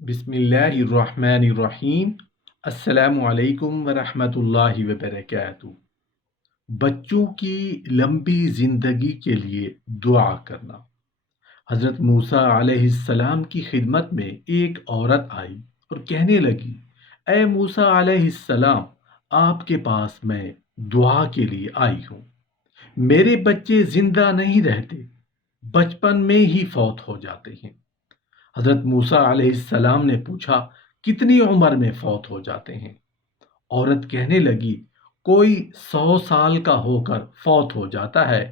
بسم اللہ الرحمن الرحیم۔ السلام علیکم ورحمۃ اللہ وبرکاتہ۔ بچوں کی لمبی زندگی کے لیے دعا کرنا۔ حضرت موسیٰ علیہ السلام کی خدمت میں ایک عورت آئی اور کہنے لگی، اے موسیٰ علیہ السلام، آپ کے پاس میں دعا کے لیے آئی ہوں۔ میرے بچے زندہ نہیں رہتے، بچپن میں ہی فوت ہو جاتے ہیں۔ حضرت موسیٰ علیہ السلام نے پوچھا، کتنی عمر میں فوت ہو جاتے ہیں؟ عورت کہنے لگی، کوئی 100 سال کا ہو کر فوت ہو جاتا ہے،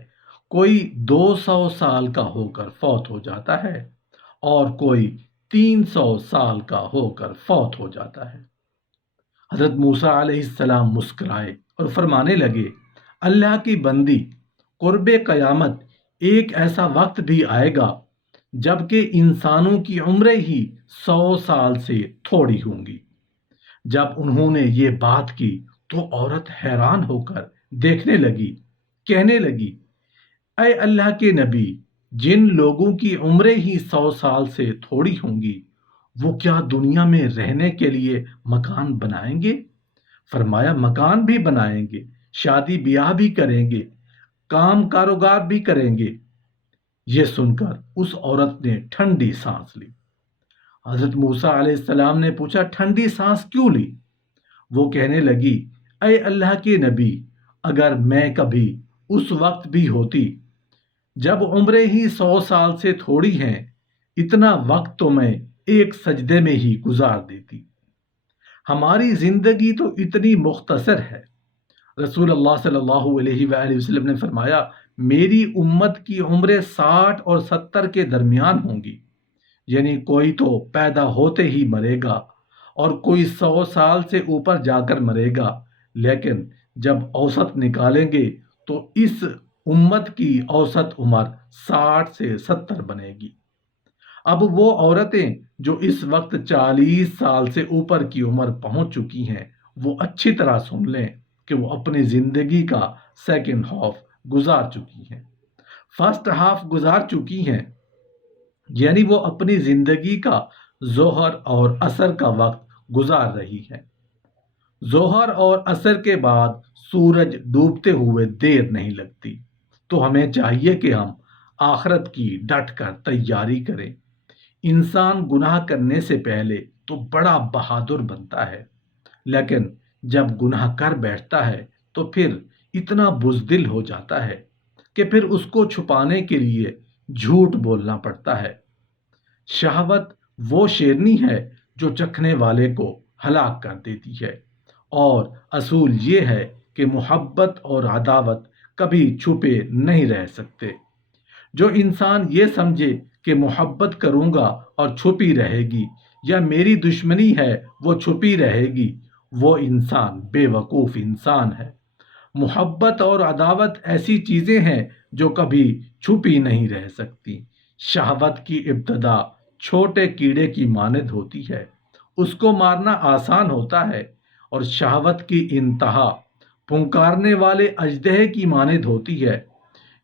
کوئی 200 سال کا ہو کر فوت ہو جاتا ہے، اور کوئی 300 سال کا ہو کر فوت ہو جاتا ہے۔ حضرت موسیٰ علیہ السلام مسکرائے اور فرمانے لگے، اللہ کی بندی، قرب قیامت ایک ایسا وقت بھی آئے گا جبکہ انسانوں کی عمریں ہی 100 سال سے تھوڑی ہوں گی۔ جب انہوں نے یہ بات کی تو عورت حیران ہو کر دیکھنے لگی، کہنے لگی، اے اللہ کے نبی، جن لوگوں کی عمریں ہی 100 سال سے تھوڑی ہوں گی، وہ کیا دنیا میں رہنے کے لیے مکان بنائیں گے؟ فرمایا، مکان بھی بنائیں گے، شادی بیاہ بھی کریں گے، کام کاروبار بھی کریں گے۔ یہ سن کر اس عورت نے ٹھنڈی سانس لی۔ حضرت موسیٰ علیہ السلام نے پوچھا، ٹھنڈی سانس کیوں لی؟ وہ کہنے لگی، اے اللہ کے نبی، اگر میں کبھی اس وقت بھی ہوتی جب عمریں ہی 100 سال سے تھوڑی ہیں، اتنا وقت تو میں ایک سجدے میں ہی گزار دیتی۔ ہماری زندگی تو اتنی مختصر ہے۔ رسول اللہ صلی اللہ علیہ وآلہ وسلم نے فرمایا، میری امت کی عمریں 60 اور 70 کے درمیان ہوں گی، یعنی کوئی تو پیدا ہوتے ہی مرے گا اور کوئی 100 سال سے اوپر جا کر مرے گا، لیکن جب اوسط نکالیں گے تو اس امت کی اوسط عمر 60 سے 70 بنے گی۔ اب وہ عورتیں جو اس وقت 40 سال سے اوپر کی عمر پہنچ چکی ہیں، وہ اچھی طرح سن لیں کہ وہ اپنی زندگی کا سیکنڈ ہاف گزار چکی ہیں، فرسٹ ہاف گزار چکی ہیں، یعنی وہ اپنی زندگی کا ظہر اور عصر کا وقت گزار رہی ہے۔ ظہر اور عصر کے بعد سورج ڈوبتے ہوئے دیر نہیں لگتی، تو ہمیں چاہیے کہ ہم آخرت کی ڈٹ کر تیاری کریں۔ انسان گناہ کرنے سے پہلے تو بڑا بہادر بنتا ہے، لیکن جب گناہ کر بیٹھتا ہے تو پھر اتنا بزدل ہو جاتا ہے کہ پھر اس کو چھپانے کے لیے جھوٹ بولنا پڑتا ہے۔ شہوت وہ شیرنی ہے جو چکھنے والے کو ہلاک کر دیتی ہے، اور اصول یہ ہے کہ محبت اور عداوت کبھی چھپے نہیں رہ سکتے۔ جو انسان یہ سمجھے کہ محبت کروں گا اور چھپی رہے گی، یا میری دشمنی ہے وہ چھپی رہے گی، وہ انسان بے وقوف انسان ہے۔ محبت اور عداوت ایسی چیزیں ہیں جو کبھی چھپی نہیں رہ سکتی۔ شہوت کی ابتدا چھوٹے کیڑے کی مانند ہوتی ہے، اس کو مارنا آسان ہوتا ہے، اور شہوت کی انتہا پھنکارنے والے اژدہے کی مانند ہوتی ہے،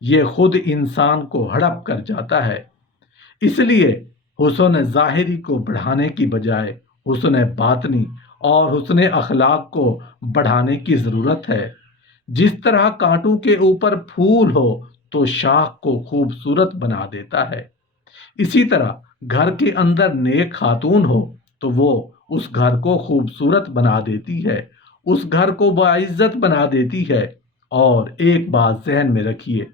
یہ خود انسان کو ہڑپ کر جاتا ہے۔ اس لیے حسن ظاہری کو بڑھانے کی بجائے حسن باطنی اور حسن اخلاق کو بڑھانے کی ضرورت ہے۔ جس طرح کانٹوں کے اوپر پھول ہو تو شاخ کو خوبصورت بنا دیتا ہے، اسی طرح گھر کے اندر نیک خاتون ہو تو وہ اس گھر کو خوبصورت بنا دیتی ہے، اس گھر کو باعزت بنا دیتی ہے۔ اور ایک بات ذہن میں رکھیے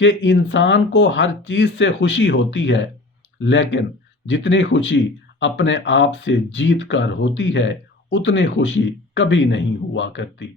کہ انسان کو ہر چیز سے خوشی ہوتی ہے، لیکن جتنی خوشی اپنے آپ سے جیت کر ہوتی ہے اتنی خوشی کبھی نہیں ہوا کرتی۔